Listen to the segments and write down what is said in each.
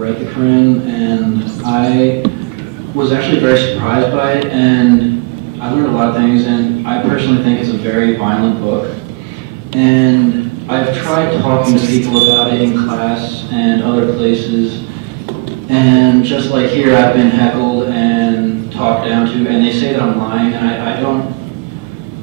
read the Quran, and I was actually very surprised by it, and I learned a lot of things, and I personally think it's a very violent book. And I've tried talking to people about it in class and other places, and just like here, I've been heckled and talked down to, and they say that I'm lying, and I don't,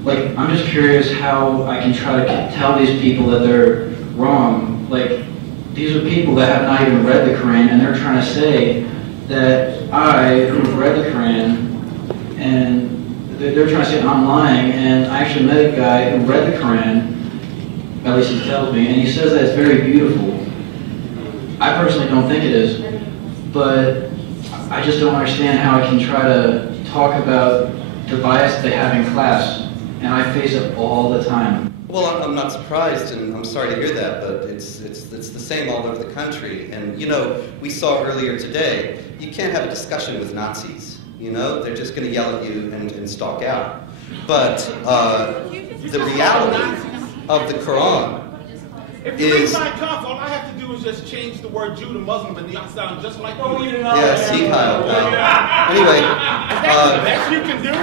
like, I'm just curious how I can try to tell these people that they're wrong. Like, these are people that have not even read the Quran, and they're trying to say that I, who've read the Quran, and they're trying to say I'm lying, and I actually met a guy who read the Quran, at least he tells me, and he says that it's very beautiful. I personally don't think it is, but I just don't understand how I can try to talk about the bias they have in class, and I face it all the time. Well, I'm not surprised, and I'm sorry to hear that, but it's the same all over the country. And, you know, we saw earlier today, you can't have a discussion with Nazis. You know, they're just going to yell at you and stalk out. But the reality of the Quran if you read my cuff, all I have to do is just change the word Jew to Muslim, and y'all sound just like you. Yeah, see, Kyle, pal. Anyway, that's you can do.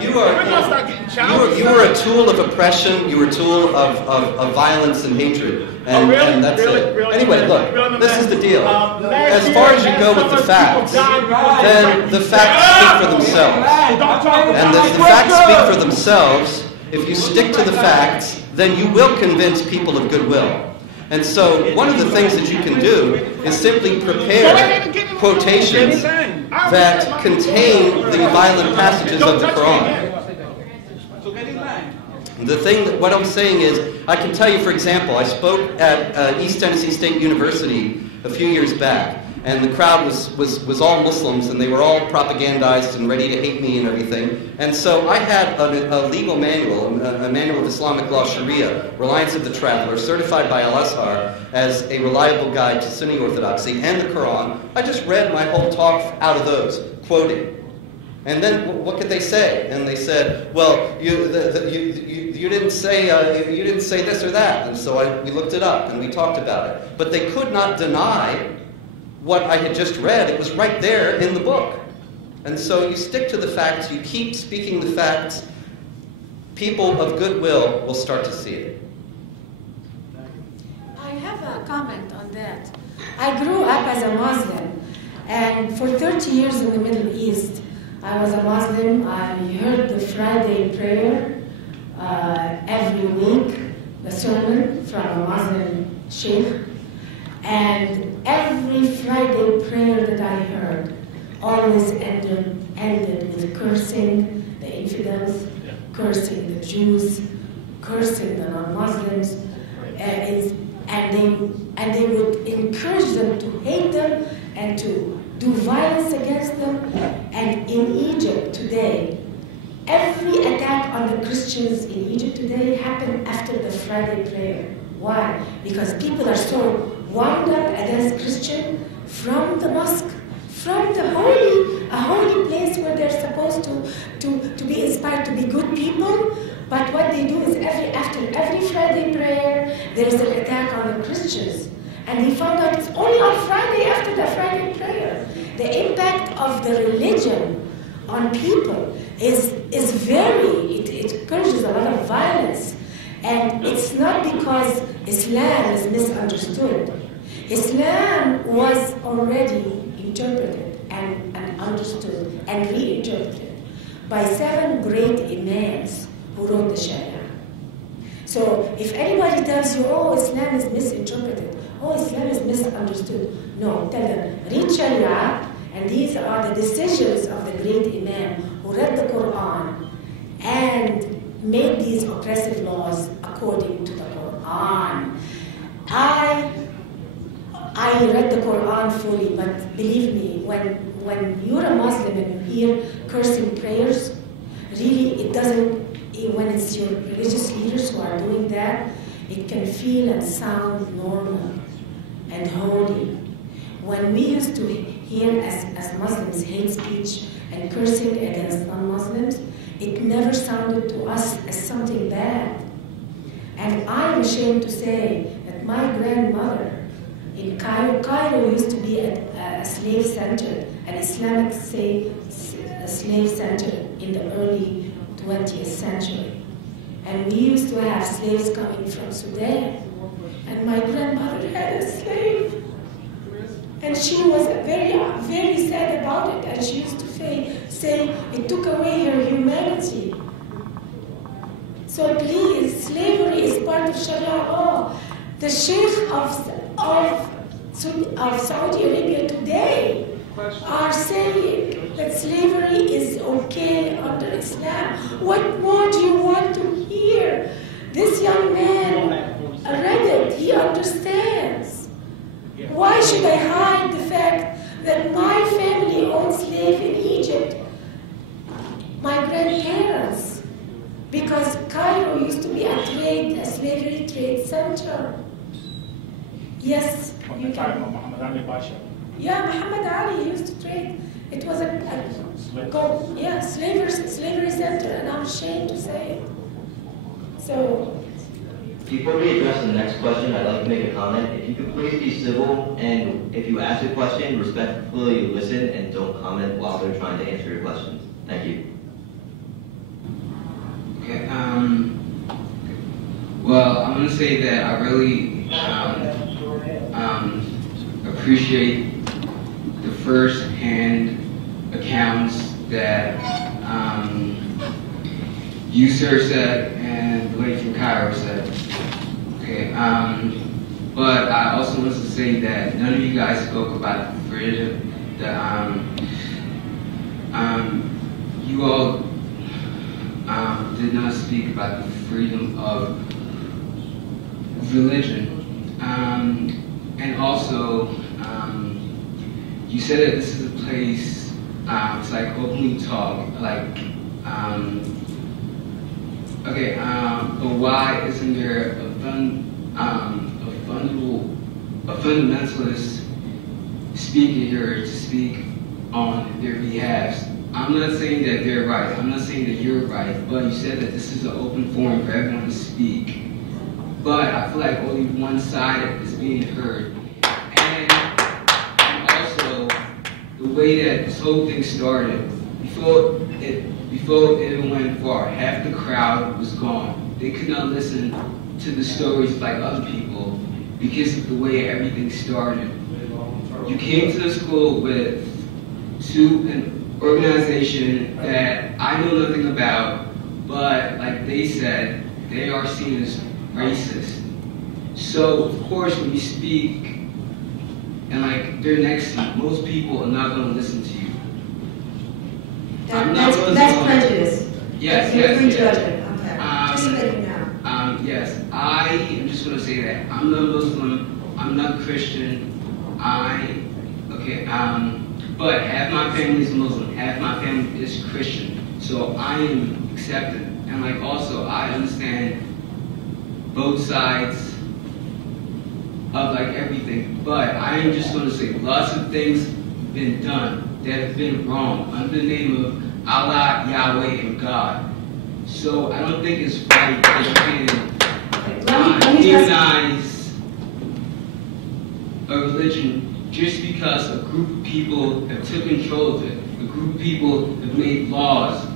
You are a tool of oppression. You are a tool of violence and hatred, and that's it. Anyway, look, this is the deal. As far as you go with the facts, then the facts speak for themselves. And as the facts speak for themselves, if you stick to the facts, then you will convince people of goodwill. And so one of the things that you can do is simply prepare quotations that contain the violent passages of the Quran. What I'm saying is, I can tell you, for example, I spoke at East Tennessee State University a few years back, and the crowd was all Muslims, and they were all propagandized and ready to hate me and everything. And so I had a legal manual, a manual of Islamic law, Sharia, Reliance of the Traveler, certified by Al-Azhar as a reliable guide to Sunni orthodoxy, and the Quran. I just read my whole talk out of those, quoting. And then what could they say? And they said, well, you didn't say this or that. And so we looked it up and we talked about it. But they could not deny what I had just read. It was right there in the book. And so you stick to the facts, you keep speaking the facts, people of goodwill will start to see it. I have a comment on that. I grew up as a Muslim, and for 30 years in the Middle East, I was a Muslim. I heard the Friday prayer every week, the sermon from a Muslim sheikh. And every Friday prayer that I heard always ended with cursing the infidels, cursing the Jews, cursing the non-Muslims, and they would encourage them to hate them and to do violence against them. And in Egypt today, every attack on the Christians in Egypt today happened after the Friday prayer. Why? Because people are so wound up against Christian from the mosque, from the a holy place where they're supposed to be inspired to be good people. But what they do is after every Friday prayer, there's an attack on the Christians. And they found out it's only on Friday after the Friday prayer. The impact of the religion on people is very, it encourages a lot of violence. And it's not because Islam is misunderstood. Islam was already interpreted and understood and reinterpreted by 7 great imams who wrote the Sharia. So if anybody tells you, oh, Islam is misinterpreted, oh, Islam is misunderstood, no, tell them, read Sharia, and these are the decisions of the great imam who read the Quran and made these oppressive laws according to the Quran. I read the Quran fully, but believe me, when you're a Muslim and you hear cursing prayers, really it doesn't, when it's your religious leaders who are doing that, it can feel and sound normal and holy. When we used to hear as Muslims hate speech and cursing against non-Muslims, it never sounded to us as something bad. And I'm ashamed to say that my grandmother, in Cairo. Cairo used to be a slave center, an Islamic slave center in the early 20th century. And we used to have slaves coming from Sudan. And my grandmother had a slave. And she was very, very sad about it. And she used to say it took away her humanity. So please, slavery is part of Sharia law. The Sheikh of Saudi Arabia today are saying that slavery is okay under Islam. What more do you want to hear? This young man read it, he understands. Why should I hide the fact that my family owned slaves in Egypt? My grandparents. Because Cairo used to be a slavery trade center. Yes, you can. Yeah, Muhammad Ali used to trade. It was slavery center, and I'm ashamed to say it. So, before we address the next question, I'd like to make a comment. If you could please be civil, and if you ask a question, respectfully listen and don't comment while they're trying to answer your questions. Thank you. Okay, well, I'm going to say that I really appreciate the first-hand accounts that you, sir, said and the lady from Cairo said. Okay, but I also want to say that none of you guys spoke about the freedom, you all did not speak about the freedom of religion. And also, you said that this is a place to like openly talk, like, okay, but why isn't there a fundamentalist speaker here to speak on their behalf? I'm not saying that they're right, I'm not saying that you're right, but you said that this is an open forum for everyone to speak. But I feel like only one side is being heard. And also, the way that this whole thing started, before it even went far, half the crowd was gone. They could not listen to the stories like other people because of the way everything started. You came to the school to an organization that I know nothing about, but like they said, they are seen as racist. So of course when you speak and like they're next to you, most people are not going to listen to you. That's prejudice. Yes, You're yes. judgment. Okay. Just let me know. Yes, I am just going to say that I'm not Muslim, I'm not Christian, but half my family is Muslim, half my family is Christian, so I am accepted. And like also, I understand both sides of like everything, but I am just going to say lots of things have been done that have been wrong under the name of Allah, Yahweh, and God. So I don't think it's right that you can demonize a religion just because a group of people have took control of it. A group of people have made laws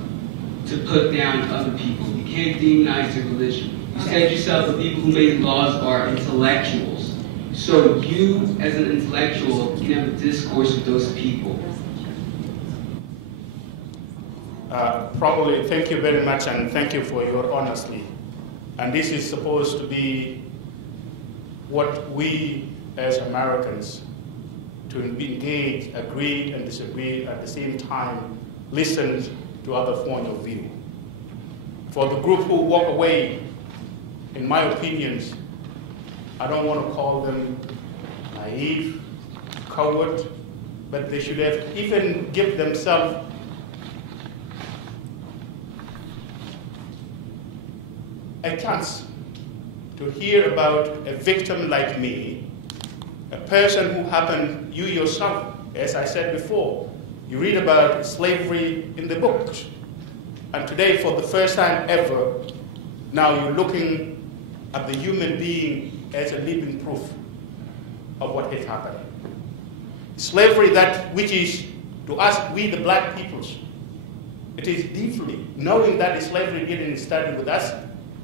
to put down other people. You can't demonize a religion. You said yourself the people who made laws are intellectuals. So you, as an intellectual, can have a discourse with those people. Probably, thank you very much, and thank you for your honesty. And this is supposed to be what we as Americans to engage, agree and disagree at the same time, listen to other points of view. For the group who walk away, in my opinions, I don't want to call them naive, coward, but they should have even give themselves a chance to hear about a victim like me, a person who happened, you yourself, as I said before, you read about slavery in the books. And today, for the first time ever, now you're looking at the human being as a living proof. of what has happened. Slavery, that which is to us, we the black peoples, it is deeply, knowing that slavery didn't start with us,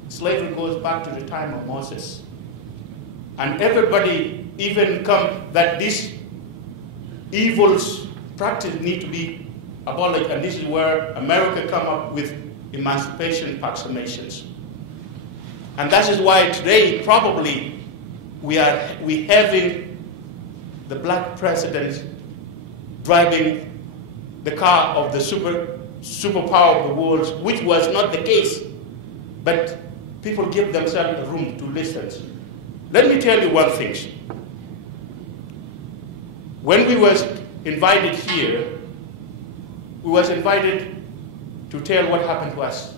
slavery goes back to the time of Moses. And everybody even come that these evils practice need to be abolished, and this is where America come up with emancipation proclamations. And that is why today probably we having the black president driving the car of the superpower of the world, which was not the case. But people give themselves room to listen. Let me tell you one thing. When we was invited here, we was invited to tell what happened to us.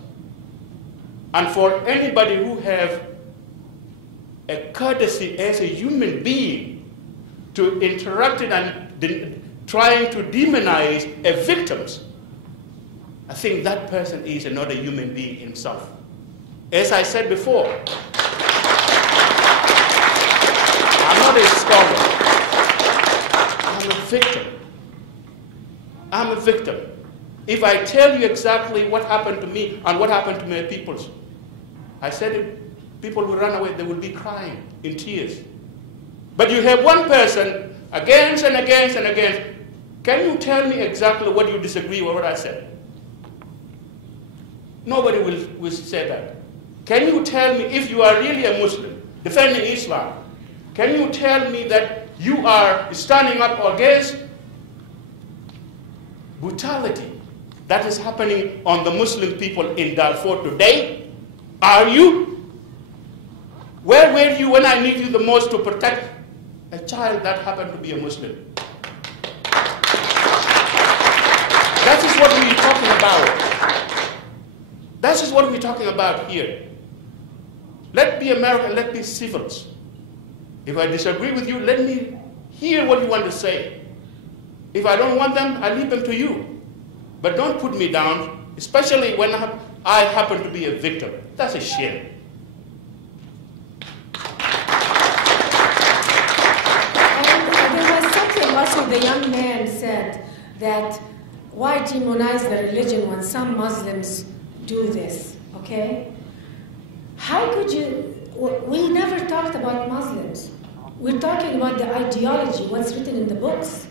And for anybody who have a courtesy as a human being to interact and trying to demonize a victim, I think that person is another human being himself. As I said before, I'm not a scholar. I'm a victim. I'm a victim. If I tell you exactly what happened to me and what happened to my peoples, I said it, people will run away, they will be crying in tears. But you have one person against and against and against. Can you tell me exactly what you disagree with what I said? Nobody will say that. Can you tell me, if you are really a Muslim defending Islam, can you tell me that you are standing up against brutality that is happening on the Muslim people in Darfur today? Are you? Where were you when I need you the most to protect a child that happened to be a Muslim? That is what we're talking about. That is what we're talking about here. Let's be American, let's be civils. If I disagree with you, let me hear what you want to say. If I don't want them, I leave them to you. But don't put me down, especially when I happen to be a victim. That's a shame. And there was something also the young man said, that why demonize the religion when some Muslims do this, okay? How could you, we never talked about Muslims. We're talking about the ideology, what's written in the books.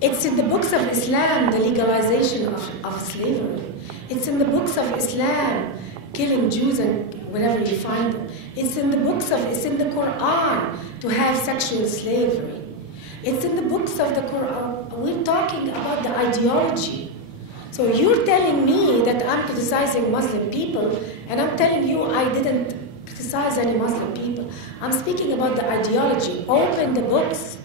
It's in the books of Islam, the legalization of slavery. It's in the books of Islam, killing Jews and wherever you find them. It's in the books of, it's in the Quran to have sexual slavery. It's in the books of the Quran. We're talking about the ideology. So you're telling me that I'm criticizing Muslim people, and I'm telling you I didn't criticize any Muslim people. I'm speaking about the ideology. Open the books,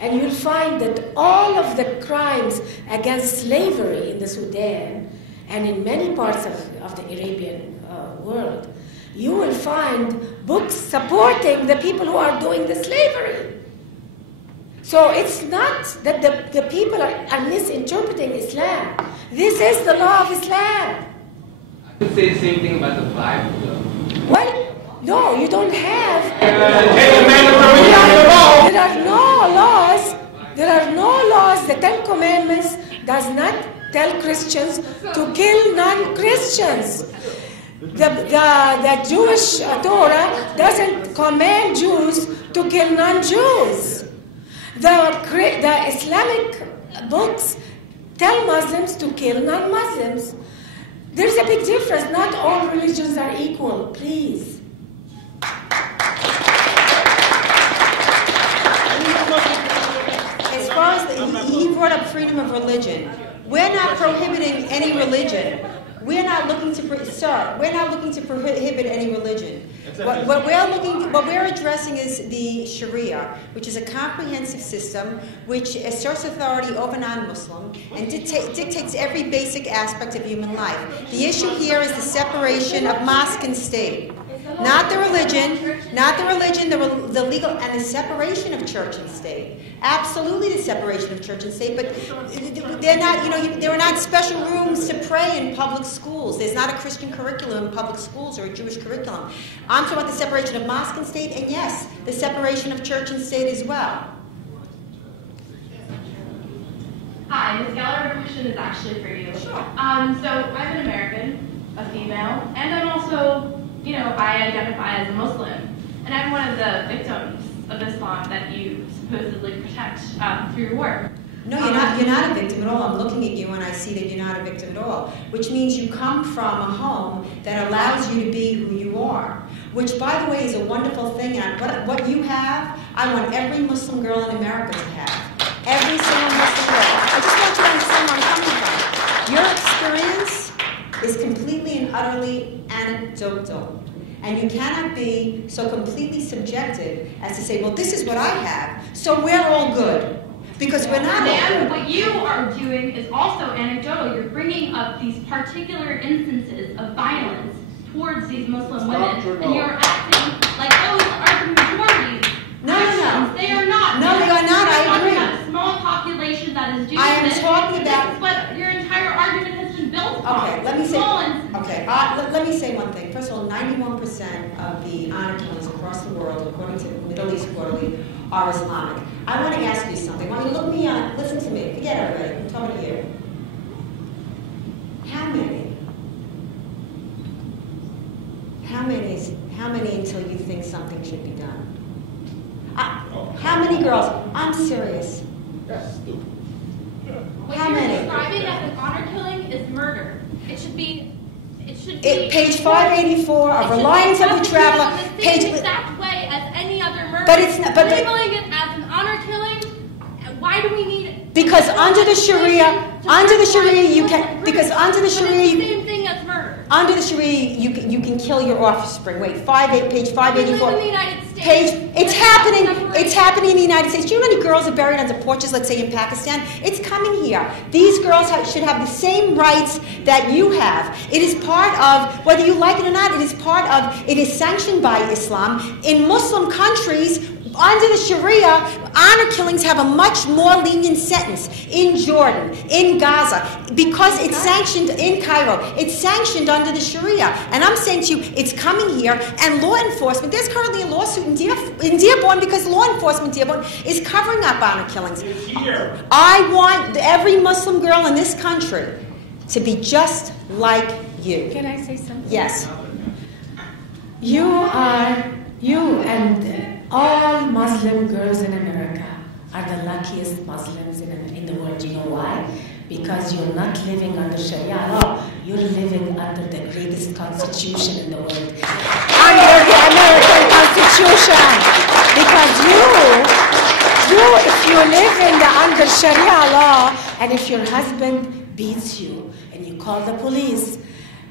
and you'll find that all of the crimes against slavery in the Sudan and in many parts of the Arabian world, you will find books supporting the people who are doing the slavery. So it's not that the people are misinterpreting Islam. This is the law of Islam. I could say the same thing about the Bible, though. Well, no, you don't have. There are no laws. There are no laws. The Ten Commandments does not tell Christians to kill non-Christians. The Jewish Torah doesn't command Jews to kill non-Jews. The Islamic books tell Muslims to kill non-Muslims. There's a big difference. Not all religions are equal, please. As far as he brought up freedom of religion, we're not prohibiting any religion. We're not looking to, we're not looking to prohibit any religion. What we're addressing is the Sharia, which is a comprehensive system which asserts authority over non-Muslim and dictates every basic aspect of human life. The issue here is the separation of mosque and state. Not the religion, not the religion, the legal, and the separation of church and state. Absolutely the separation of church and state, but they're not, there are not special rooms to pray in public schools. There's not a Christian curriculum in public schools or a Jewish curriculum. I'm talking about the separation of mosque and state, and yes, the separation of church and state as well. Hi, Ms. Geller, our question is actually for you. Sure. So I'm an American, a female, and I'm also, I identify as a Muslim. And I'm one of the victims of Islam that you supposedly protect through your work. No, you're not a victim at all. I'm looking at you and I see that you're not a victim at all, which means you come from a home that allows you to be who you are, which, by the way, is a wonderful thing. And what you have, I want every Muslim girl in America to have. Every single Muslim girl. I just want you to understand where I'm coming from. Your experience is completely and utterly anecdotal. And you cannot be so completely subjective as to say, well, this is what I have, so we're all good. Because we're not all good. What you are doing is also anecdotal. You're bringing up these particular instances of violence towards these Muslim women, and you're acting like those are the majority. No. They are not. No, they are not. I agree. About a small population that is doing I am this. talking about. This is what your entire argument has been built upon. Okay, let me say. Small instances. Okay, let me say one thing. First of all, 91% of the honor killings across the world, according to Middle East Quarterly, are Islamic. I want to ask you something. I want you to look me up. Listen to me. Forget everybody. I'm talking to you. How many until you think something should be done? How many girls? I'm serious. How What many? you're describing as an honor killing is murder. It should be. Page 584 of Reliance of the Traveler. Page. The same exact way as any other murder. But it's not. But labeling it as an honor killing. Why do we need it? Because under the Sharia, you can. Because under the Sharia, it's the same thing as murder. Under the Sharia, you can kill your offspring. Wait, page 584. We live in the United States. It's happening in the United States. Do you know how many girls are buried under porches, let's say in Pakistan? It's coming here. These girls should have the same rights that you have. It is part of, whether you like it or not, it is sanctioned by Islam. In Muslim countries, under the Sharia, honor killings have a much more lenient sentence in Jordan, in Gaza, because it's sanctioned in Cairo. It's sanctioned under the Sharia. And I'm saying to you, it's coming here, and law enforcement, there's currently a lawsuit in Dearborn because law enforcement in Dearborn is covering up honor killings. It's here. I want every Muslim girl in this country to be just like you. Can I say something? Yes. You and all Muslim girls in America are the luckiest Muslims in the world. You know why? Because you're not living under Sharia law. You're living under the greatest constitution in the world. Under the American Constitution. Because if you live under Sharia law, and if your husband beats you and you call the police,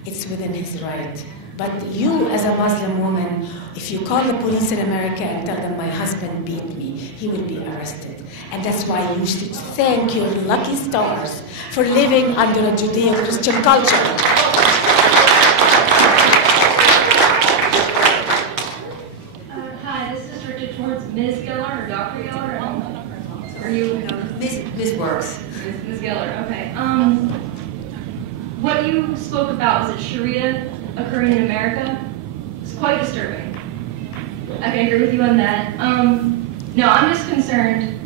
it's within his right. But you, as a Muslim woman, if you call the police in America and tell them my husband beat me, he will be arrested. And that's why you should thank your lucky stars for living under a Judeo-Christian culture. Hi, this is directed towards Ms. Geller or Dr. Geller. Are you? Ms. Works. Ms. Geller, okay. What you spoke about, was it Sharia occurring in America? It's quite disturbing. I can agree with you on that. No, I'm just concerned,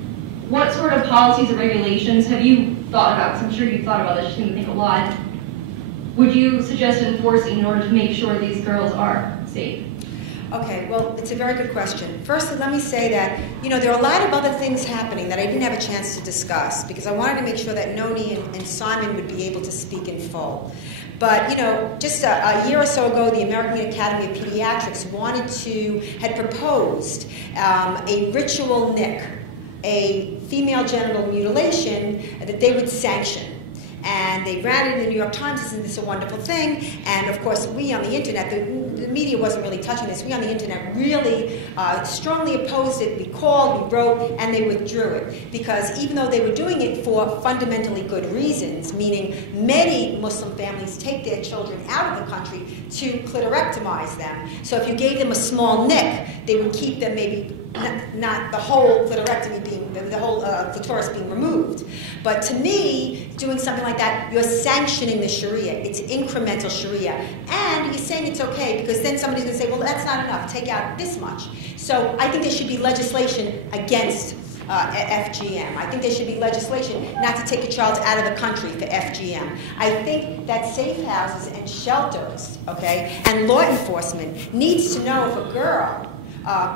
what sort of policies or regulations have you thought about? Because I'm sure you've thought about this, you seem to think a lot. Would you suggest enforcing in order to make sure these girls are safe? Okay, well, it's a very good question. First, let me say that, there are a lot of other things happening that I didn't have a chance to discuss because I wanted to make sure that Noni and Simon would be able to speak in full. But, just a year or so ago, the American Academy of Pediatrics had proposed a ritual nick, a female genital mutilation that they would sanction. and they ran it in the New York Times, isn't this a wonderful thing? And of course, we on the internet, the media wasn't really touching this, we on the internet really strongly opposed it. We called, we wrote, and they withdrew it. Because even though they were doing it for fundamentally good reasons, meaning many Muslim families take their children out of the country to clitorectomize them. So if you gave them a small nick, they would keep them maybe not the whole clitorectomy being, the whole clitoris being removed. But to me, doing something like that, you're sanctioning the Sharia. It's incremental Sharia. And you're saying it's okay, because then somebody's going to say, well, that's not enough. Take out this much. So I think there should be legislation against FGM. I think there should be legislation not to take a child out of the country for FGM. I think that safe houses and shelters, okay, and law enforcement needs to know if a girl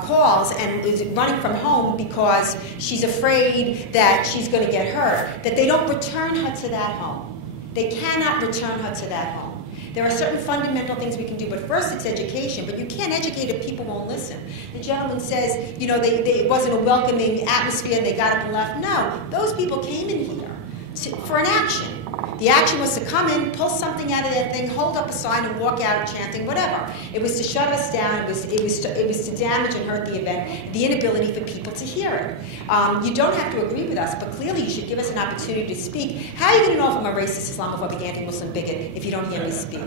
calls and is running from home because she's afraid that she's going to get hurt, that they don't return her to that home. They cannot return her to that home. There are certain fundamental things we can do, but first it's education. But you can't educate if people won't listen. The gentleman says, you know, it wasn't a welcoming atmosphere and they got up and left. No, those people came in here for an action. The action was to come in, pull something out of that thing, hold up a sign, and walk out chanting whatever. It was to shut us down. It was to damage and hurt the event. The inability for people to hear it. You don't have to agree with us, but clearly you should give us an opportunity to speak. How are you going to know if I'm a racist, Islamophobic, anti-Muslim bigot if you don't hear me speak?